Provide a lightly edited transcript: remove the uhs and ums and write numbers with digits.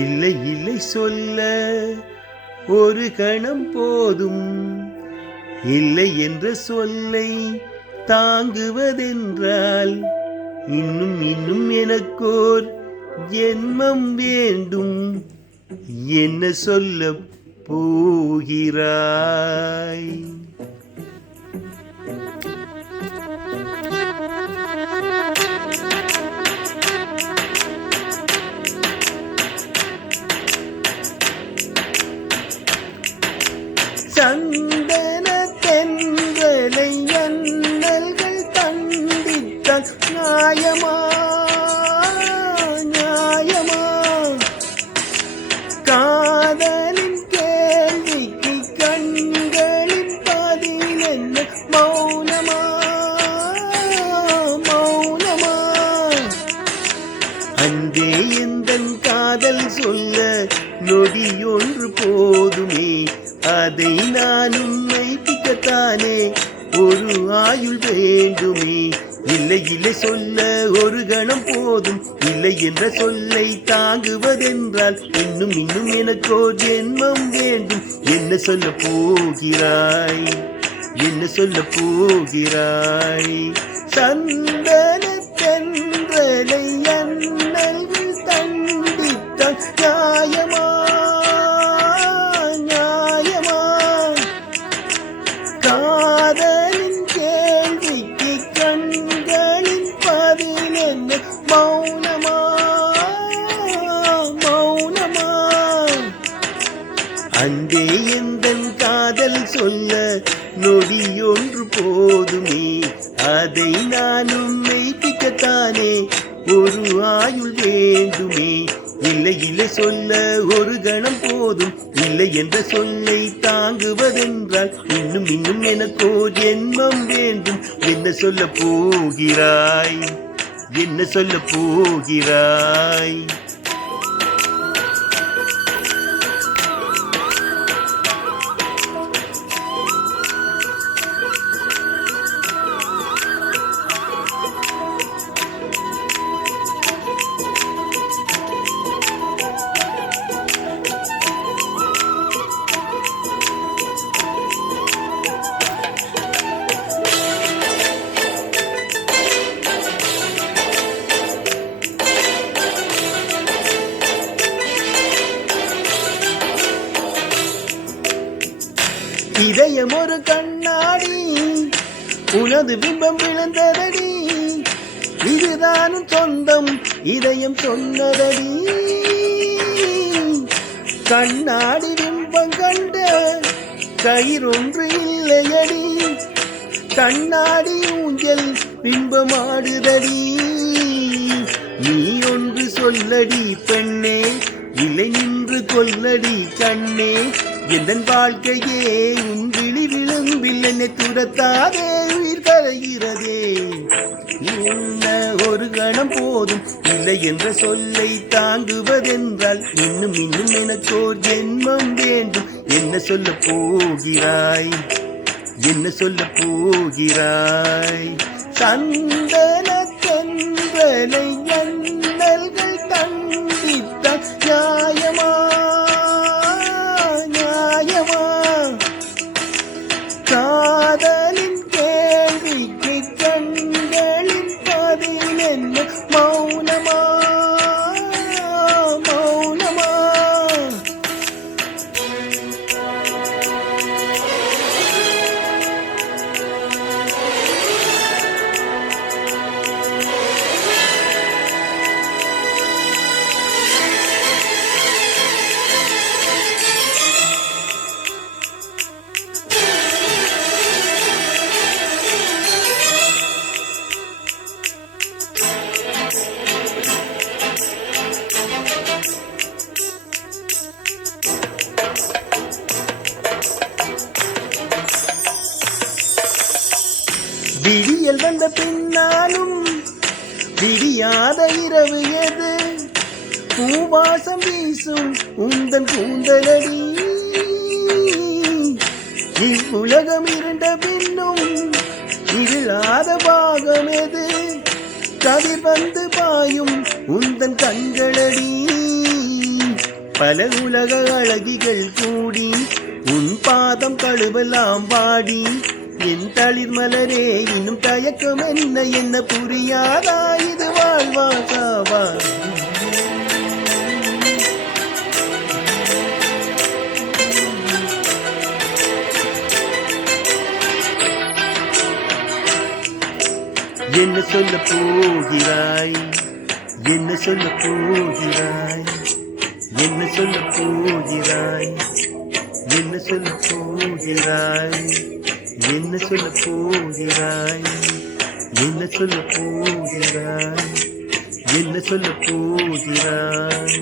இல்லை இல்லை சொல்ல ஒரு கணம் போதும், இல்லை என்ற சொல்லை தாங்குவதென்றால் இன்னும் இன்னும் எனக்கோர் ஜென்மம் வேண்டும். என்ன சொல்ல போகிறாய்? சந்தன தென்றலை அண்ணல்கள் தந்தித்தால் நியாயமா நியாயமா? காதலின் கேள்விக்கு கண்களின் பதில் என்ன? மௌனமா மௌனமா? அன்பே எந்தன் காதல் சொல்ல நொடியொன்று போதுமே, அதை நான் உன்னை பிக்கத்தானே ஒரு ஆயுள் வேண்டுமே. இல்லை இல்லை சொல்ல ஒரு கணம் போதும், இல்லை என்ற சொல்லை தாங்குவதென்றால் இன்னும் இன்னும் எனக்கோ ஜென்மம் வேண்டும். என்ன சொல்ல போகிறாய்? என்ன சொல்ல போகிறாய்? சந்தன தென்றலை அண்ணல்கள் தண்டித்தால் நியாயமா நியாயமா? காதலின் கேள்விக்கு கண்களின் பதில் என்ன? மௌனமா மௌனமா? அன்பே எந்தன் காதல் சொல்ல நொடியொன்று போதுமே, அதை நான் உன்னை பிக்கத்தானே ஒரு ஆயுள் வேண்டுமே. இல்லை இல்லை சொல்ல ஒரு கணம் போதும், இல்லை என்ற சொல்லை தாங்குவதென்றால் இன்னும் இன்னும் எனக்கோ ஜென்மம் வேண்டும். என்ன சொல்ல போகிறாய்? என்ன சொல்ல போகிறாய்? இதயம் ஒரு கண்ணாடி, உனது பிம்பம் விழுந்ததடி, இதுதானும் சொந்தம் இதயம் சொன்னதடி. கண்ணாடி பிம்பம் கண்ட கயிறொன்று இல்லையடி, கண்ணாடி ஊஞ்சல் பிம்பமாடுதடி. நீ ஒன்று சொல்லடி பெண்ணே, இல்லை நின்று கொல்லடி கண்ணே. எந்தன் வாழ்க்கையே உன் விழி விழும்பில் என்னை துரத்தாதே, உயிர் கரைகிறதே. என்ன ஒரு கணம் போதும், இல்லை என்ற சொல்லை தாங்குவதென்றால் இன்னும் இன்னும் எனக்கோர் ஜென்மம் வேண்டும். என்ன சொல்ல போகிறாய்? என்ன சொல்ல போகிறாய்? சந்தன தென்றலை அண்ணல்கள் தண்டித்தால் நியாயமா நியாயமா? காதலின் கேள்விக்கு கண்களின் பதில் என்ன? மௌனமா மௌனமா? விடியல் வந்த பின்னாலும் விடியாத இரவு எது? பூவாசம் வீசும் உந்தன் கூந்தலடி. இவ்வுலகம் இருண்ட பின்னும் இருளாத பாகம் எது? கதிர் வந்து பாயும் உந்தன் கண்களடி. பல உலக அழகிகள் கூடி உன் பாதம் கழுவலாம் வாடி. என் தளிர் மலரே இன்னும் தயக்கம் என்ன என்ன புரியாதா இது வாழ்வா சாவா. என்ன சொல்ல போகிறாய், என்ன சொல்ல போகிறாய், என்ன சொல்ல போகிறாய், என்ன சொல்ல போகிறாய், என்ன சொல்ல போகிறாய், என்ன சொல்ல போகிறாய், என்ன சொல்ல போகிறாய்.